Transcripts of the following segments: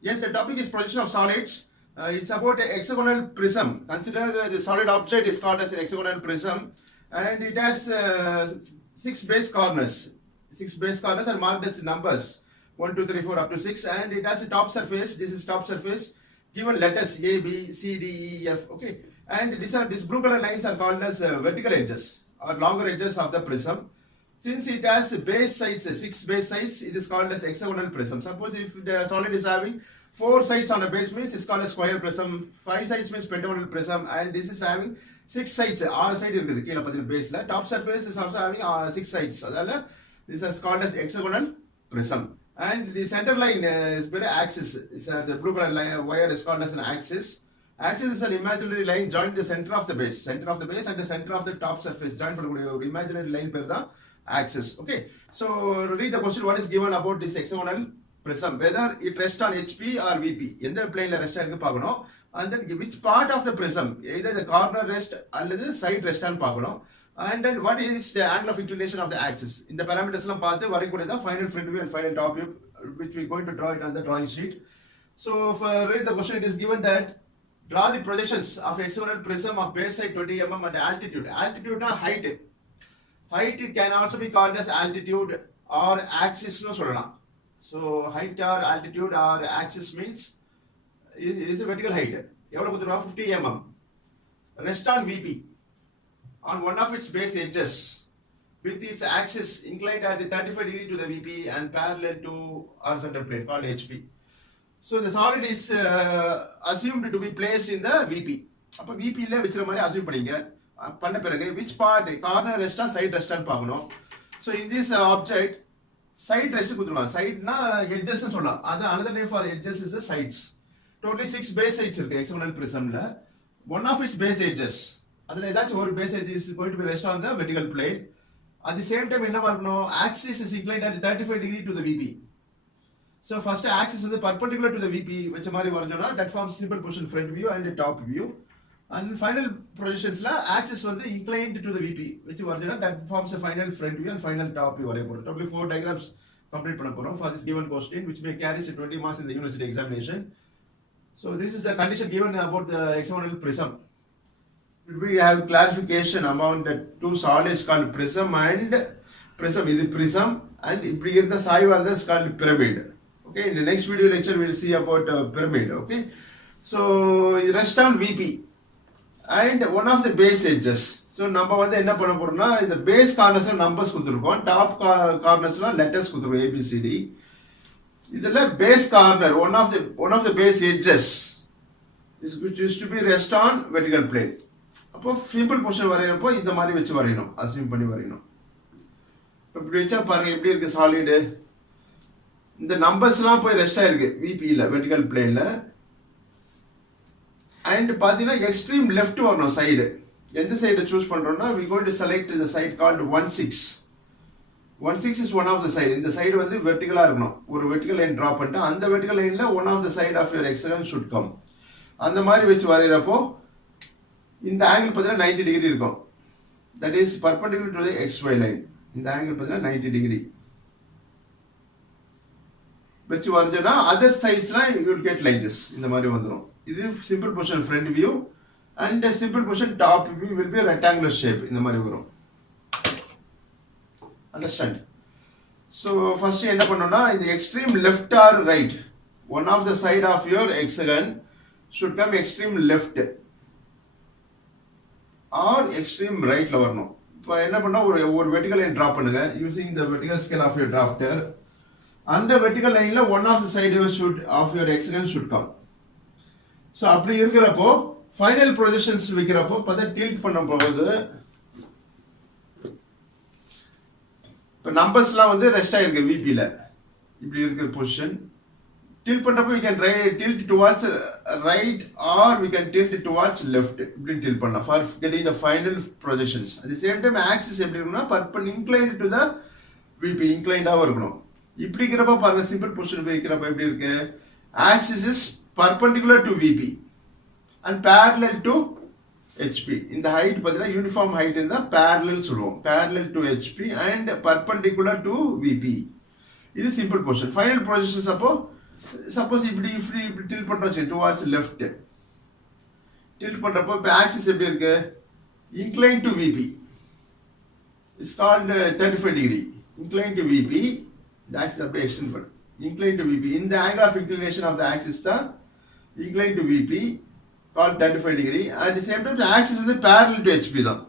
Yes, the topic is projection of solids. It's about a hexagonal prism. Consider the solid object is called as a hexagonal prism, and it has six base corners. Six base corners are marked as numbers 1, 2, 3, 4 up to 6, and it has a top surface. This is top surface. Given letters A, B, C, D, E, F. Okay, and these blue color lines are called as vertical edges or longer edges of the prism. Since it has base sides, six base sides, it is called as hexagonal prism. Suppose if the solid is having 4 sides on a base means it's called a square prism, 5 sides means pentagonal prism, and this is having 6 sides. 6 side இருக்குது கீழ பாத்தீங்கன்னா பேஸ்ல. Top surface is also having 6 sides. அதால this is called as hexagonal prism. And the center line is very axis. The blue color wire is called as an axis. Axis is an imaginary line joined the center of the base. Center of the base and the center of the top surface. Joined பண்ணக்கூடிய ஒரு imaginary line பேர் தான் axis. Okay, so read the question. What is given about this hexagonal prism? Whether it rests on HP or VP. எந்த பிளேன்ல ரெஸ்ட் ஆகுது பார்க்கணும். And then which part of the prism, either the corner rest அல்லது side rest ஆன்னு பார்க்கணும். And then what is the angle of inclination of the axis? இந்த parameters எல்லாம் பார்த்து வரக்கூடியதா final front view and final top view, which we are going to draw it on the drawing sheet. So for read the question, it is given that draw the projections of hexagonal prism of base side 20 mm and altitude. Altitude na height. Height can also be called as altitude or axis no சொல்லலாம். So height or altitude or axis means is a vertical height. எவ்வளவு கொடுத்துருவா 50 mm. Rest on VP on one of its base edges with its axis inclined at 35 degree to the VP and parallel to horizontal plane called HP. So the solid is assumed to be placed in the VP. அப்ப VP ல வச்சிர மாதிரி அஸ்யூம் பண்ணீங்க. பண்ண பிறகு which part corner rest or side rest ன்னு பார்க்கணும். So in this object side rest கொடுத்துருவாங்க. Sideனா edges ன்னு சொல்லலாம். அது another name for edges is the sides. Totally 6 base sides இருக்கு hexagonal prismல. One of its base edges, அதுல ஏதாச்சும் ஒரு base edge is going to be rest on the vertical plane. At the same time என்ன பார்க்கணும், axis is inclined at 35 degree to the VP. So first axis வந்து perpendicular to the VP வச்ச மாதிரி வரைஞ்சோம்னா that forms simple position front view and top view. And final projectionsல axis வந்து inclined to the VP which வரைஞ்சோம்னா that forms a final front view and final top view வரைய போறோம். Totally 4 diagrams complete பண்ண போறோம் for this given question, which may carry 20 marks in the university examination. So this is the condition given about the hexagonal prism. We have clarification among the two solids called prism and prism. This is prism and இப்படி இருக்க சாய்வானது is called pyramid. Okay, in the next video lecture we will see about pyramid. Okay, so rest on VP and one of the base edges. So நம்ம வந்து என்ன பண்ண போறோம்னா இந்த base corners numbers கொடுத்திருக்கோம், top cornersல letters கொடுத்திருக்கோம் A B C D. இதுல base corner one of the base edges is which used to be rest on vertical plane. அப்போ simple position வரையறப்போ இந்த மாதிரி வெச்சு வரையணும், அஸ்யூம் பண்ணி வரையணும். இப்படி வெச்சா பாருங்க எப்படி இருக்கு சாலிட். இந்த நம்பர்ஸ்லாம் போய் ரெஸ்ட் ஆயிருக்கு VP ல vertical planeல. and பாத்தீங்கன்னா எக்ஸ்ட்ரீம் லெஃப்ட் வரணும் சைடு. எந்த சைடு சூஸ் பண்றோம்னா we going to select the side called 16. 16 is one of the side. இந்த சைடு வந்து வெர்டிகலா இருக்கணும். ஒரு வெர்டிகல் லைன் டிரா பண்ணிட்டு அந்த வெர்டிகல் லைன்ல one of the side of your hexagon should come. அந்த மாதிரி வெச்சு வரையறப்போ இந்த ஆங்கிள் பார்த்தீங்கன்னா 90 டிகிரி இருக்கும். That is perpendicular to the XY line. இந்த ஆங்கிள் பார்த்தீங்கன்னா 90 டிகிரி வெச்சு வரைஞ்சோம்னா other sides-லாம் you will get like this. இந்த மாதிரி வந்துரும். இது simple position front view and a simple position top view will be a rectangular shape. இந்த மாதிரி வரும். Understand? So first என்ன பண்ணனும்னா இந்த extreme left or right, one of the side of your hexagon should come extreme left or extreme right ல வரணும். இப்போ என்ன பண்ணா ஒரு vertical line draw பண்ணுங்க using the vertical scale of your drafter. அந்த vertical line ல one of the side of your hexagon should come. So அப்படி இருக்கிறப்போ final projections வைக்கிறப்போ பத tilt பண்ணும்போது இப்போ நம்பர்ஸ்லாம் வந்து ரெஸ்ட் ஆயிருக்கு VP ல. இப்படி இருக்கிற பொசிஷன் tilt பண்றப்போ we can tilt towards right or we can tilt towards left. இப்படி tilt பண்ணலாம் for getting the final projections. At the same time axis எப்படி இருக்கும்னா perpendicular inclined to the VP, inclined ஆ இருக்கணும். இப்படி இருக்கிறப்போ பாருங்க சிம்பிள் பொசிஷன் வைக்கிறப்போ எப்படி இருக்கு, axis is perpendicular to VP and parallel to HP. In the height பார்த்தீங்கன்னா uniform height in the parallel சொல்லுவோம், parallel to HP and perpendicular to VP. இது simple position. Final positions அப்போ Suppose if we tilt பண்ணுறோம் towards left, tilt பண்ணுறப்போ இப்போ axis எப்படி இருக்கு? Inclined to VP. It's called 35 degree. Inclined to VP. The axis அப்படியே extend பண்ணும். Inclined to VP. In the angle of inclination of the axis தான் inclined to VP called 35 degree. At the same time, the axis is parallel to HP தான்.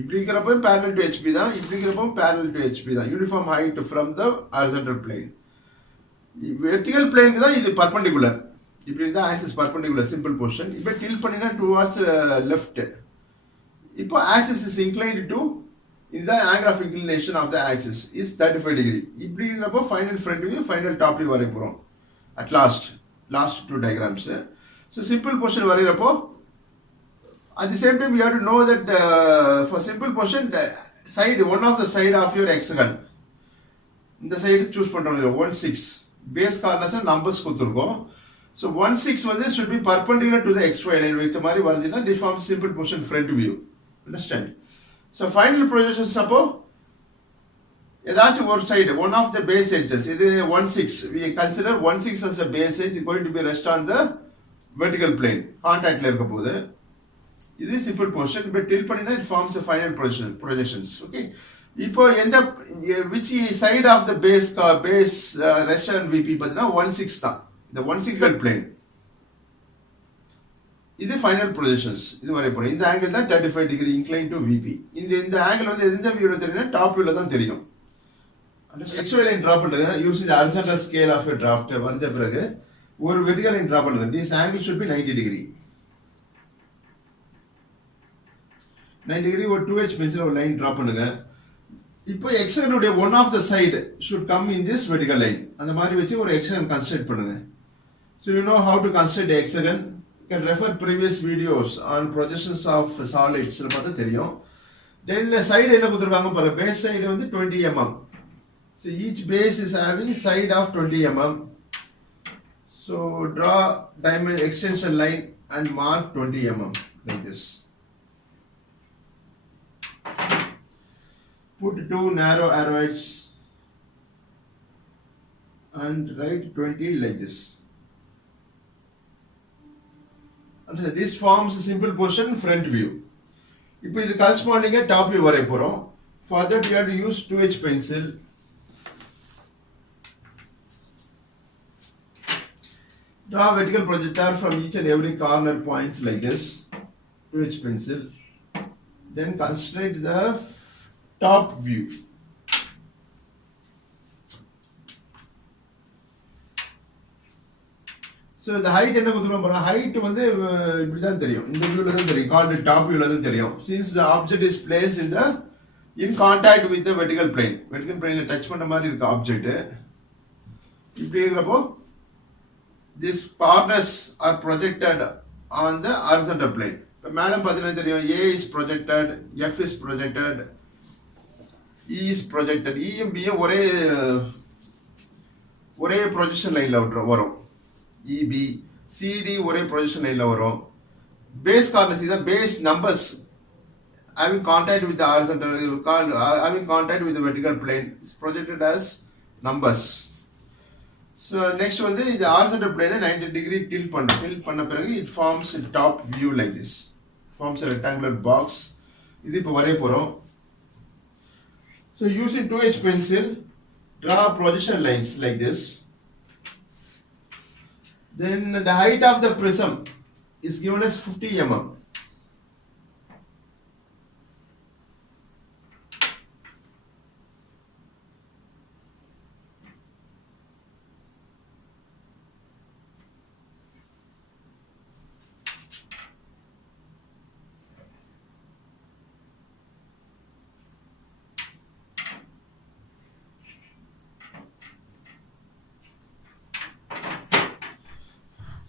இப்படி இருக்கிறப்போ parallel to HP தான், இப்படி இருக்கிறப்போ parallel to HP தான். Uniform height from the horizontal plane. Vertical plane தான் இது perpendicular. இப்படி இருந்தால் axis perpendicular, simple position. இப்போ tilt பண்ணினா towards left. இப்போ axis is inclined to, the angle of inclination of the axis is 35 degree. இப்படி இருக்கிறப்போ final front view, final top view வரைய போகிறோம். At last two diagrams. So simple position வரைகிறப்போ, at the same time you have to know that for simple position, side, one of the side of your hexagon, இந்த side choose பண்ணுறோம் 1/6 base corners and numbers கொடுத்துருக்கோம். So 1/6 வந்து should be perpendicular to the xy line. வைத்த மாதிரி வரைஞ்சினா this forms simple position front view. Understand? So final projection, suppose ஏதாச்சும் ஒரு side, one of the base edges, இது 1/6, we consider 1/6 as a base edge going to be rest on the vertical plane, contactல இருக்க போது. இது simple position, but tilt பண்ணினா it forms a final projections. Okay, இப்போ end up which side of the base rest on VP பார்த்தீங்கன்னா 1/6 தான், the 1/6 plane. இது final projections. இது வரை போறோம். இந்த angle தான் 35 degree inclined to VP. இந்த angle வந்து எந்த வியூல தெரியும்னா டாப் வியூல தான் தெரியும். XY line drop பண்ணுங்க using the horizontal scale of your draft. வரைஞ்ச பிறகு ஒரு vertical line drop பண்ணுங்க. This angle should be 90 degree. 90 degree ஒரு 2H pencil ஒரு line drop பண்ணுங்க. இப்போ hexagon உடைய one of the side should come in this vertical line. அந்த மாதிரி வச்சு ஒரு hexagon construct பண்ணுங்க. So you know how to construct a hexagon. You can refer previous videos on projections of solids. பார்த்தா தெரியும். Then side என்ன கொடுத்திருக்காங்க பாருங்க. Base side வந்து 20 mm. So each base is having side of 20 mm. So draw diamond extension line and mark 20 mm like this. Put two narrow arrowheads and write 20 like this. And this forms a simple position front view. இப்போ இது corresponding top view வரைய போறோம். For that you have to use 2H pencil. Draw vertical projector from each and every corner points like this. 2H pencil. Then construct the top view. So the height என்ன கொடுத்துருவோம் பாருங்க. height வந்து இப்படி தான் தெரியும், இந்த வியூல தான் தெரியும், called top viewல தான் தெரியும். Since the object is placed in contact with the vertical plane, vertical plane touch பண்ண மாதிரி இருக்க ஆப்ஜெக்ட். இப்படி இருக்கிறப்போ these corners are projected on the horizontal plane. இப்போ மேலே பார்த்தீங்கன்னா தெரியும், A is projected, F is projected, E is projected. E யும் B யும் ஒரே ப்ரொஜெக்ஷன் லைன்ல வரும். EB, CD ஒரே ப்ரொஜெக்ஷன் லைன்ல வரும். Base corners, these base numbers having contact with the horizontal, having contact with the vertical plane is projected as numbers. So next வந்து இந்த horizontal plane 90 degree tilt பண்ண பிறகு it forms a top view like this. Forms a rectangular box. இது இப்போ வரைய போறோம். So using 2H pencil, draw projection lines like this. Then the height of the prism is given as 50 mm.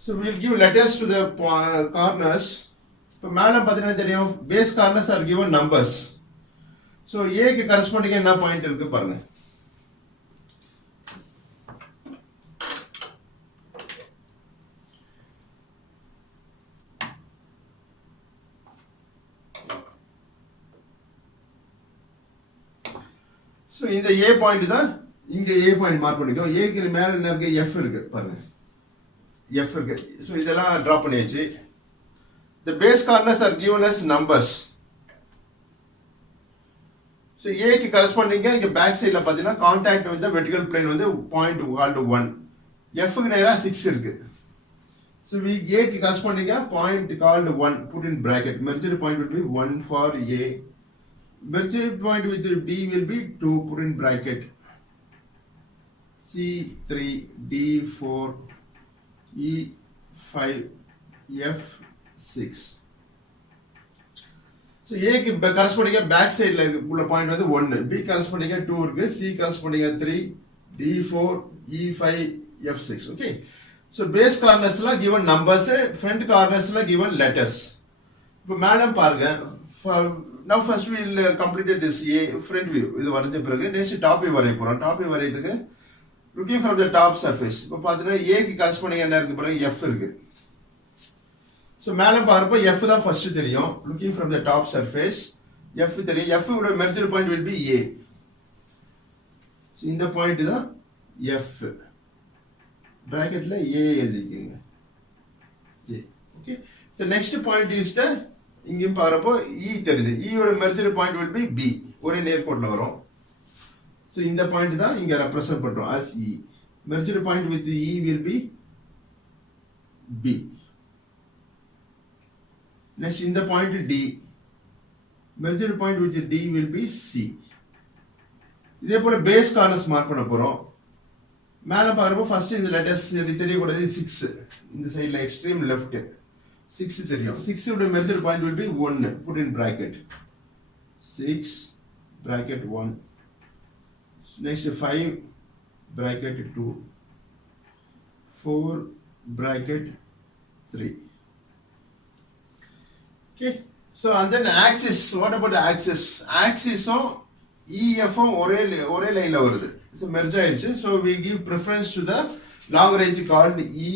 So we will give letters to the corners. இப்போ மேலே பார்த்தீங்கன்னா தெரியும், base corners are given numbers. So A க்கு corresponding என்ன பாயிண்ட் இருக்கு பாருங்க. So இந்த A point தான் இங்க A பாயிண்ட் மார்க் பண்ணிக்கோ. Aக்கு மேல என்ன இருக்கு? F இருக்கு பாருங்க. F இருக்கு. ஸோ இதெல்லாம் ட்ரா பண்ணியாச்சு. The base corners are given as numbers. So Aக்கு கரஸ்பாண்டிங்கா இங்க பேக் சைடுல பாத்தீங்கன்னா contact with the vertical plane வந்து பாயிண்ட் கால்ட் 1. F க்கு நேரா 6 இருக்கு. So we Aக்கு கரஸ்பாண்டிங்கா point called 1 put in bracket. Merged point will be 1 for A. Merged point with B will be 2 put in bracket. C3, D4, E5, F6. So A க்கு கரஸ்பாண்டிங்கா பேக் சைடுல உள்ள பாயிண்ட் வந்து 1, B கரஸ்பாண்டிங்கா 2 இருக்கு, C கரஸ்பாண்டிங்கா 3, D4, E5, F6. Okay. So base cornersல given numbers, front cornersல given letters. இப்போ மேடம் பாருங்க. Now first we will complete this A front view. இது வரைஞ்ச பிறகு next top view வரைய போறோம். Top view வரையதுக்கு looking from the top surface. இப்போ பாத்தீங்கன்னா A க்கு கரஸ்பாண்டிங்கா என்ன இருக்கு பாருங்க, F இருக்கு. So மேல பாருப்போ F தான் first தெரியும். Looking from the top surface, F தெரியும். F ஓட merged point will be A. So இந்த point தான் F. Bracketல A எழுதிக்கங்க. A. Okay. So next point is the இங்கேயும் பாருப்போ E தெரியுது. E ஓட merged point will be B. ஒரே நேர்கோட்டுல வரும். So இந்த point தான் இங்க represent பண்றோம் as E. Merged point with E will be B. Next in the point D, merged point with D will be C. இதே போல base corners மார்க் பண்ண போறோம். மேல பாருங்க ஃபர்ஸ்ட் இந்த லெட்டர்ஸ் தெரியக்கூடாது 6. இந்த சைடுல எக்ஸ்ட்ரீம் லெஃப்ட் 6 தெரியும். 6 உடைய merged point will be 1 put in bracket. 6 bracket 1. Next 5 bracket 2. 4 bracket 3. Okay. So and then axis. What about the axis? Axis on EF ஒரே லைன்ல வருது. So merge ஆயிடுச்சு. So we give preference to the long range called E5.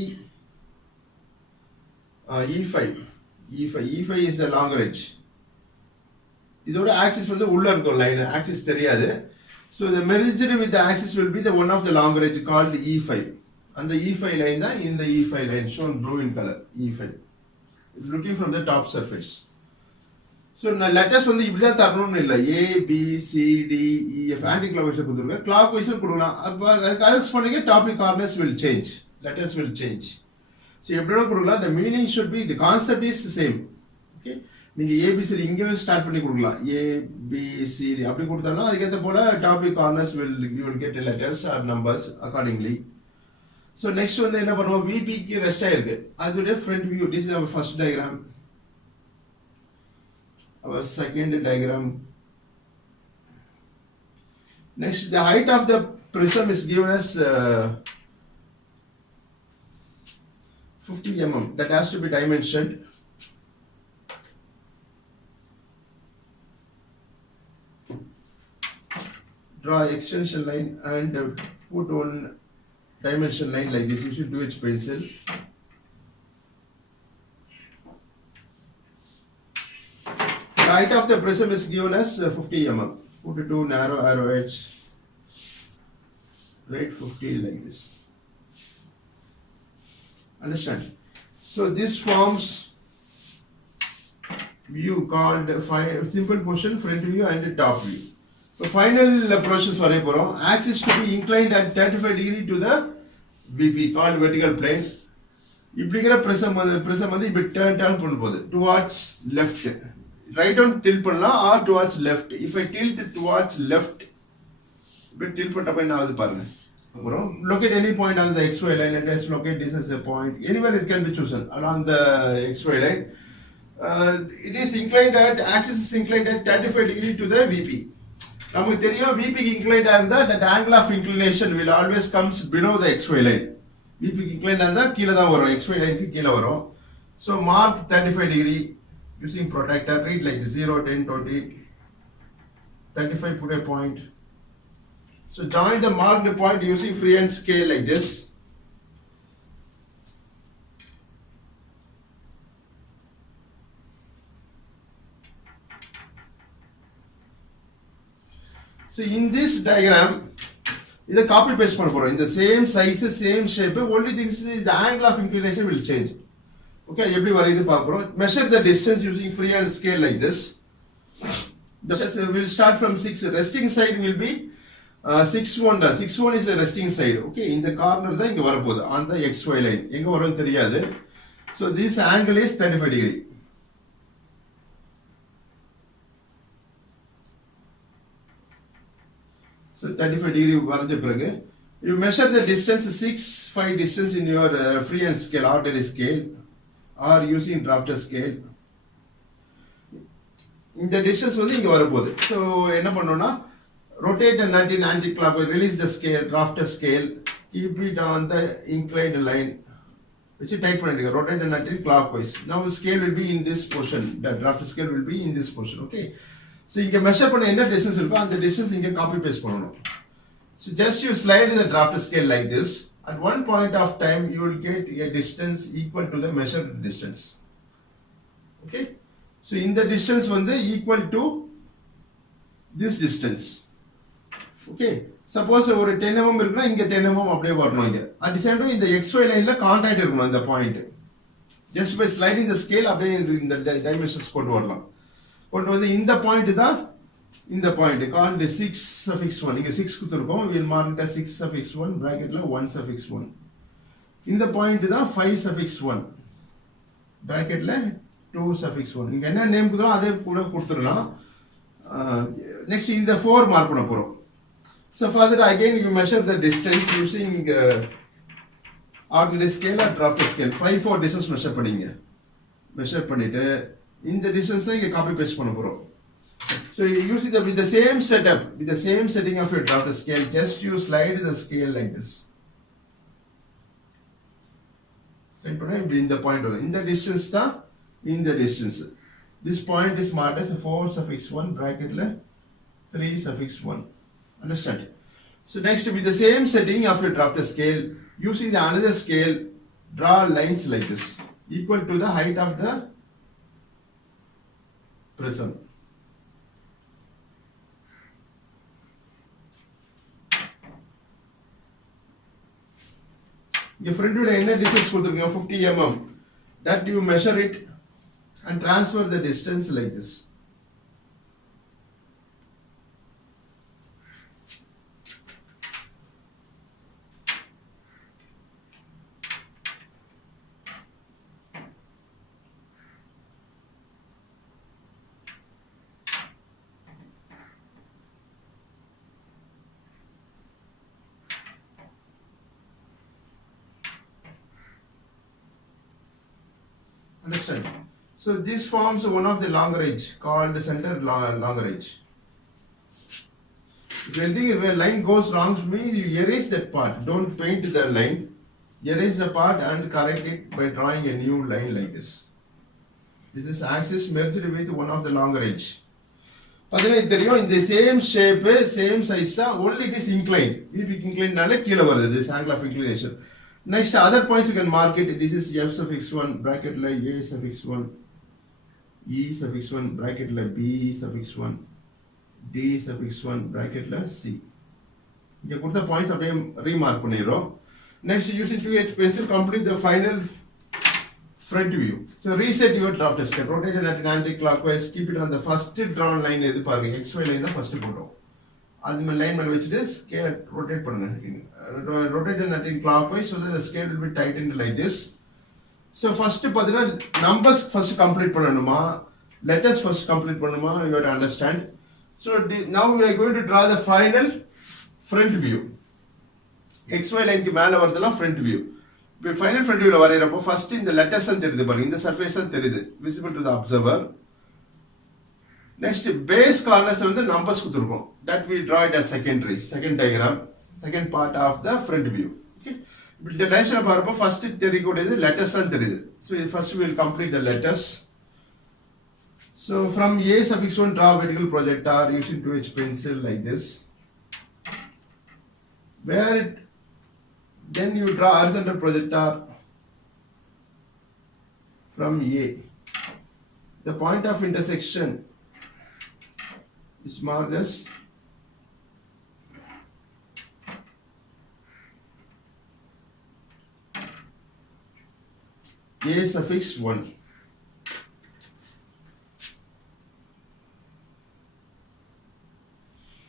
E5 is the long range. இதோட axis வந்து உள்ள இருக்கும் line. Axis தெரியாது. So the merged with the axis will be the one of the long range called E5. And the E5 line தான் இந்த E5 line shown blue in color. E5. Looking from the top surface. So now letters வந்து இப்படி தான் தரணும்னு இல்ல. A, B, C, D, E, F anti clockwise கொடுத்துருங்க. Clockwise கொடுக்கலாம். அப்ப corresponding topic corners will change. Letters will change. So எப்படினா கொடுக்கலாம். The meaning should be, the concept is the same. Okay. நீங்க A, B, C இங்கவே ஸ்டார்ட் பண்ணி கொடுக்கலாம். A, B, C D அப்படி கொடுத்தாலும் அதுக்கேத்த போல topic corners you will get letters or numbers accordingly. So next வந்து என்ன பண்ணுவோம், VP க்கு ரெஸ்ட் ஆயிருக்கு. அதோட front view. This is our first diagram. Our second diagram. Next, the height of the prism is given as 50 mm. That has to be dimensioned. Draw extension line and put one dimension line like this. You should do it pencil. The height of the prism is given as 50 mm. Put two narrow arrowheads. Right, 50 like this. Understand? So this forms view called simple portion, front view and top view. So final approaches வரைய போறோம். Axis to be inclined at 35 degree to the VP called vertical plane. இப்படிங்கிற prism வந்து இப்படி turn பண்ண போகுது towards left. Right on tilt பண்ணலாம் or towards left. If I tilt towards left, இப்படி tilt பண்ணப்ப என்ன ஆகுது பாருங்க. அப்புறம் locate any point on the XY line. Let us locate this as a point. Anywhere it can be chosen along the XY line. It is inclined at, axis is inclined at 35 degree to the VP. நமக்கு தெரியும் VP க்கு inclined இருந்தா that angle of inclination will always comes below the XY line. VP க்கு inclined இருந்தா கீழ தான் வரும், XY line க்கு கீழ வரும். So mark 35 degree using protractor. Read like 0, 10, 20, 35, put a point. So join the marked point using freehand scale like this. So in this diagram, இதை copy paste பண்ண போறோம். இந்த same size same shape, only thing is the angle of inclination will change. Okay, எப்படி வரையுது பார்க்கிறோம். Measure the distance using freehand scale like this. The will start from 6. Resting side will be 6-1. 6-1 is a resting side. Okay, இந்த கார்னர் தான் இங்க வரப்போகுது. on the XY line எங்க வரும்னு தெரியாது. So this angle is 35 degree. So 35 degree வரைஞ்ச பிறகு you measure the distance 6-5 distance in your freehand scale, ordinary scale or using drafter scale. இந்த distance வந்து இங்க வரப்போகுது. So என்ன பண்ணணும்னா rotate and anti-clockwise, release the scale, drafter scale, keep it on the inclined line, which is tight பண்ணிடுங்க. Rotate and anti-clockwise. Now scale will be in this portion. The drafter scale will be in this portion. Okay. So இங்க measure பண்ண என்ன distance இருக்கோ அந்த distance இங்க copy paste பண்ணணும். So just you slide the drafter scale like this. At one point of time you will get a distance equal to the measured distance. Okay. So இந்த distance வந்து equal to this distance. Okay. Suppose ஒரு 10 mm இருக்குன்னா இங்க 10 mm அப்படியே வரணும் இங்க. At the same time இந்த XY lineல contact இருக்கணும் இந்த point. Just by sliding the scale அப்படியே இந்த dimensions கொண்டு வரலாம். கொண்டு வந்து இந்த பாயிண்ட் தான் இந்த பாயிண்ட் called 6-1. இங்க 6 கொடுத்திருக்கோம். we will mark it as 6-1 bracketல 1-1. இந்த பாயிண்ட் தான் 5-1 bracketல 2-1. இங்க என்ன நேம் கொடுத்தோம் அதே கூட கொடுத்துறலாம். நெக்ஸ்ட் இந்த 4 மார்க் பண்ண போறோம். So further again you measure the distance using ordinary scale or drafter scale. 5-4 distance measure பண்ணீங்க. measure பண்ணிட்டு இந்த distance இங்க copy paste பண்ண போறோம். So you use it with the same setup, with the same setting of your drafter scale. Just you slide the scale like this. Slide பண்ணா இப்படி இந்த பாயிண்ட் வரும். இந்த distance தான் இந்த distance. This point is marked as 4-1 bracketல 3-1. Understand? So next with the same setting of your drafter scale, using the another scale, draw lines like this equal to the height of the prism. The front view என்ன distance கொடுத்திருக்கீங்க 50 mm. That you measure it and transfer the distance like this. Understand? So this forms one of the longer edge called the center longer edge. If anything, if a line goes wrong, means you erase that part. Don't paint the line. Erase the part and correct it by drawing a new line like this. This is axis merged with one of the longer edge. பார்த்தீங்கன்னா தெரியும் இந்த same shape, same size, only it is inclined. If inclined நால கீழ வருது. This angle of inclination. Next, other points you can mark it. This is F(1) bracket like A(1), E(1) bracket like B(1), D(1) bracket like C. இங்க கொடுத்த points அப்படியே remark பண்ணிரோம். Next, using 2H pencil, complete the final front view. So reset your drafter scale. Rotate it at an anti-clockwise. Keep it on the first drawn line. எது பாருங்க XY line தான் first போட்டோம். அது மேல லைன் மேல வச்சிட்டு ஸ்கேல் ரொட்டேட் பண்ணுங்க. Rotate it anti-clockwise so that the scale will be tightened like this. So first பாத்தீங்கன்னா numbers first complete பண்ணணுமா, letters first complete பண்ணணுமா, you have to understand. So now we are going to draw the final front view. XY line க்கு மேல வரதெல்லாம் front view. இப்போ final front viewல வரையறப்போ first இந்த letters தெரியுது பாருங்க, இந்த surface தெரியுது, visible to the observer. Next, base corners வந்து numbers கொடுத்திருக்கோம். That we draw it as secondary, second diagram, second part of the front view. Okay. இந்த dimension பார்ப்போ first தெரியக்கூடியது letters தான் தெரியுது. So first we will complete the letters. So from A(1) draw vertical projector using 2H pencil like this. Then you draw horizontal projector from A. The point of intersection is marked as A suffix 1.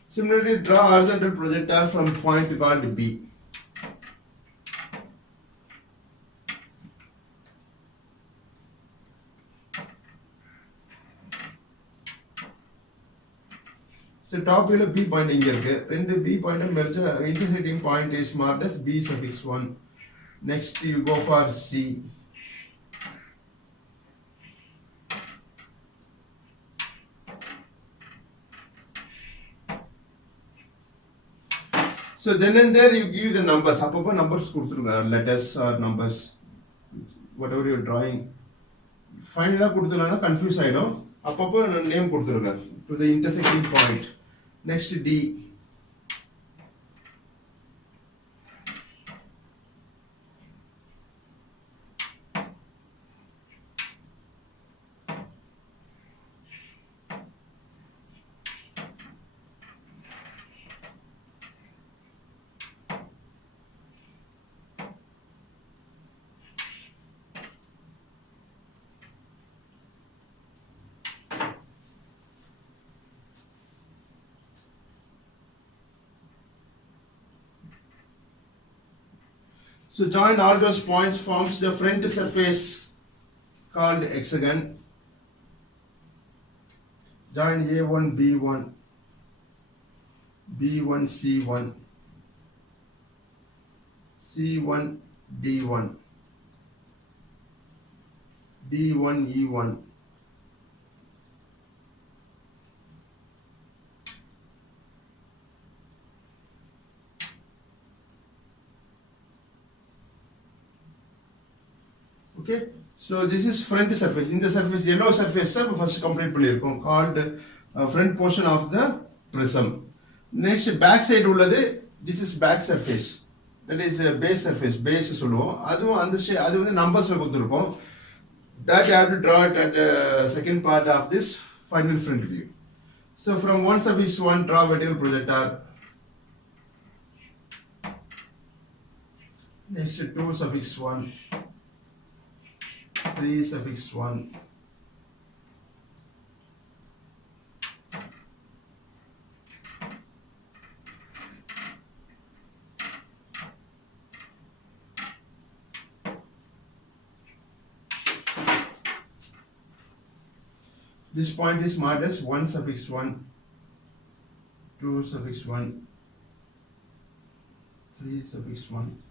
Similarly, draw horizontal projectile from point called B. So top view B point inge irukku. Rendu B point merge intersecting point is marked as B suffix 1. Next you go for C. So then and there you give the numbers. Appo numbers kuduthirunga, letters or numbers, whatever you're drawing. Finally kuduthulana confuse aidum. Appo name kuduthirunga to the intersecting point. Next D. So join all those points forms the front surface called hexagon. Join A1 B1, B1 C1, C1 D1, D1 E1. Okay, so this is front surface. In the surface, yellow surface first complete பண்ணிருக்கோம் called front portion of the prism. Next back side உள்ளது, this is back surface. That is base surface, base சொல்லுவோம். அதுவும் அந்த அது வந்து நம்பர்ஸ்ல கொடுத்திருக்கோம். That you have to draw it at the second part of this final front view. So from 1 suffix 1 draw vertical projectile. Next 2 suffix 1. 3 suffix 1. This point is marked as 1 suffix 1, 2 suffix 1, 3 suffix 1.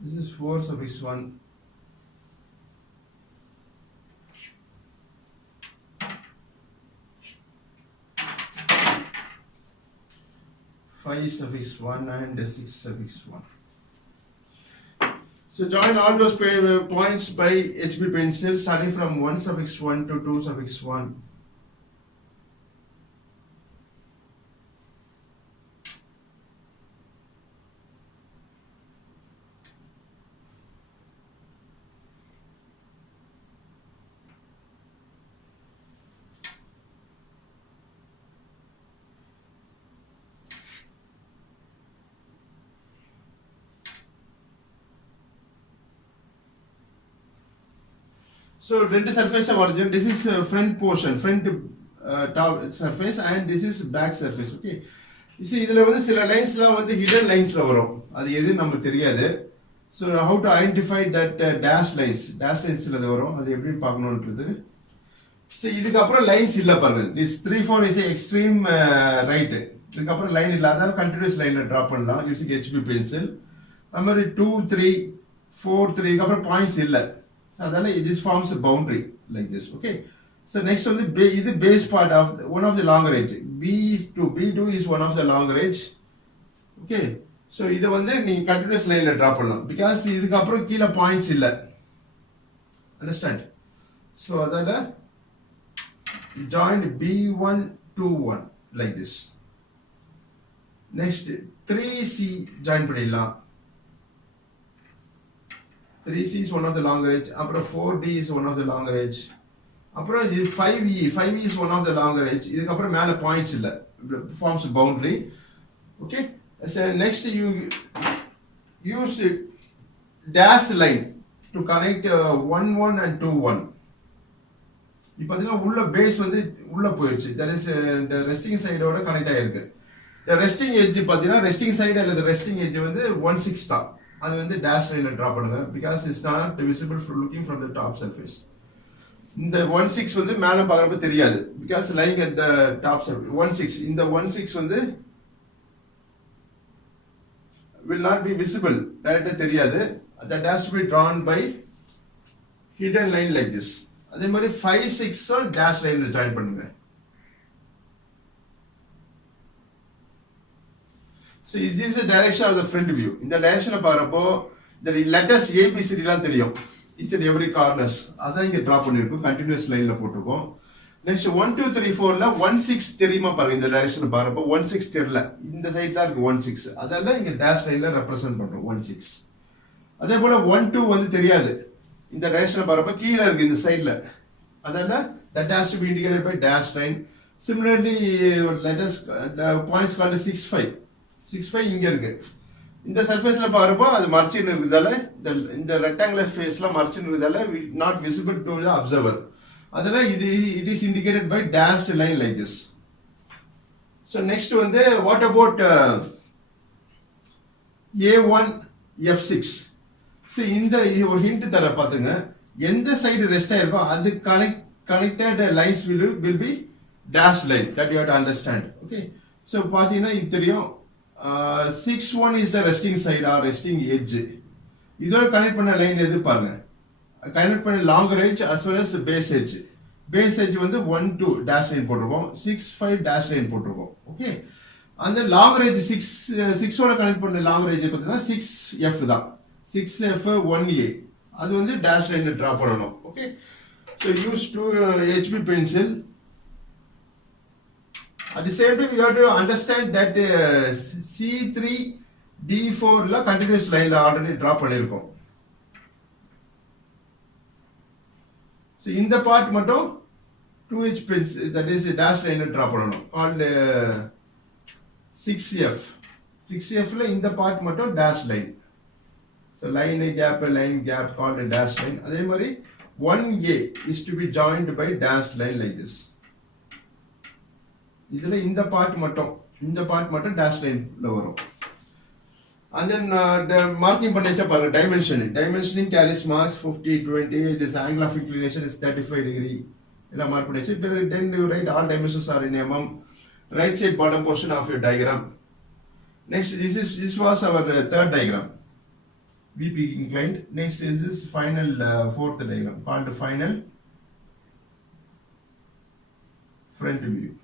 This is 4 suffix 1. 5 suffix 1 and 6 suffix 1. So join all those points by HB pencil starting from 1 suffix 1 to 2 suffix 1. So ரெண்டு surface வருது. This is front portion, front top surface and this is back surface. Okay. You see இதுல வந்து சில லைன்ஸ்லாம் வந்து hidden linesல வரும். அது எதுன்னு நமக்கு தெரியாது. So how to identify that dash lines ல வரும். அது எப்படி பார்க்கணும்ன்றது. So இதுக்கு அப்புறம் லைன்ஸ் இல்ல பாருங்க. This 3 4 is a extreme right. இதுக்கு அப்புறம் லைன் இல்ல. அதனால continuous lineல டிரா பண்ணலாம் using HB pencil. அது மாதிரி 2 3 4 3 க்கு அப்புறம் பாயிண்ட்ஸ் இல்ல. So this forms a boundary like this. Okay. So next on the base part of one of the longer edge. B2 is one of the longer edge. Okay. So இதை வந்து நீங்க continuous lineல draw பண்ணலாம் because இதுக்கு அப்புறம் கீழ points இல்ல. Understand? So அதனால join B1 to 1 like this. Next 3C join பண்ணிடலாம். 3C is one of the longer edge. அப்புறம் 4D is one of the longer edge. அப்புறம் இது 5E is one of the longer edge. இதுக்கு அப்புறம் மேல points இல்ல. Forms a boundary. Okay? So next you use dashed line to connect 1 1 and 2 1. இப்போ பாத்தீங்கன்னா உள்ள பேஸ் வந்து உள்ள போயிருச்சு. That is the resting side ஓட கனெக்ட் ஆயிருக்கு. The resting edge பாத்தீங்கன்னா resting side அல்லது resting edge வந்து 1/6 தான். அது வந்து dash லைன்ல டிரா பண்ணுங்க because it's not visible from looking from the top surface. இந்த 1/6 வந்து மேல பார்க்கறப்ப தெரியாது because lying at the top surface 1/6 இந்த 1/6 வந்து will not be visible டைரக்ட்டா தெரியாது. That has to be drawn by hidden line like this. அதே மாதிரி 5 6 dash லைன்ல ஜாயின் பண்ணுங்க. So this is the direction of the front view. இந்த டைரக்ஷனை பார்க்கறப்போ the letters ABCD எல்லாம் தெரியும். Each and every corners அதான் இங்க டிரா பண்ணிருக்கோம். கண்டினியூஸ் லைன்ல போட்டுருக்கோம். நெக்ஸ்ட் 1 2 3 4ல 16 தெரியுமா பாருங்க. இந்த டைரக்ஷனை பார்க்கறப்போ 16 தெரியல. இந்த சைடுல இருக்கு 16. அதெல்லாம் இங்க டேஷ் லைன்ல ரெப்ரசன்ட் பண்றோம் 16. அதே போல 1 2 வந்து தெரியாது. இந்த டைரக்ஷனை பார்க்கறப்போ கீழ இருக்கு இந்த சைடுல. அதெல்லாம் that has to be indicated by dash line. Similarly let us points called 6 5. 6 5 இங்க இருக்கு. இந்த சர்ஃபேஸ்ல பார்க்கறப்போ அது மர்ச்சின் இருக்குதால இந்த ரெக்டாங்குலர் ஃபேஸ்ல மர்ச்சின் இருக்குதால not visible to the observer. அதனால it is indicated by dashed line like this. So next வந்து what about A1 F6. So இந்த ஒரு ஹிண்ட் தர பாத்துங்க. எந்த சைடு ரெஸ்ட் ஆயிருக்கோ அது connected lines will be dashed line that you have to understand. Okay. So பாத்தீங்கன்னா இது தெரியும் 6 1 is the resting side or resting edge. இதோட கனெக்ட் பண்ண லைன் எது பாருங்க. கனெக்ட் பண்ண longer edge as well as base edge. Base edge வந்து 1 2 dash line போட்டுருக்கோம். 6 5 dash line போட்டுருக்கோம். ஓகே. அந்த longer edge 6 ஓட கனெக்ட் பண்ண longer edge பார்த்தீங்கன்னா 6F தான். 6F 1A. அது வந்து dash line டிரா பண்ணனும். Okay. So use 2 HB pencil. At the same time you have to understand that C3 D4 ல continuous line ல already draw பண்ணிருக்கோம். So இந்த part மட்டும் 2H pencil that is dash line ல draw பண்ணனும். called 6F. 6F ல இந்த part மட்டும் dash line. So line gap called a dash line. அதே மாதிரி 1A is to be joined by dash line like this. இதுல இந்த பார்ட் மட்டும் டேஷ் லைன்ல வரும். And then marking பண்ணச்ச பாருங்க dimensioning carries marks 50 20. This angle of inclination is 35 degree. எல்லாம் மார்க் பண்ணச்சு. Then you write all dimensions are in mm. Right side bottom portion of your diagram. Next this was our third diagram. VP inclined. Next is this final fourth diagram called final front view.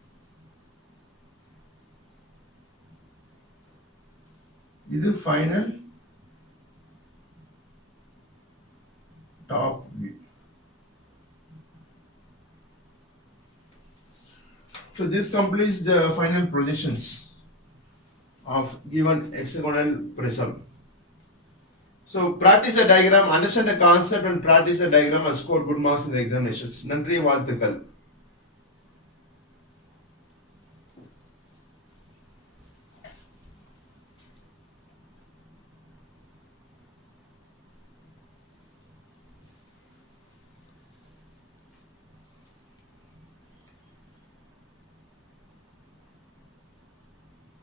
This is final top view. So this completes the final projections of given hexagonal prism. So practice the diagram, understand the concept and practice the diagram and score good marks in the examinations. நன்றி வாழ்த்துக்கள்.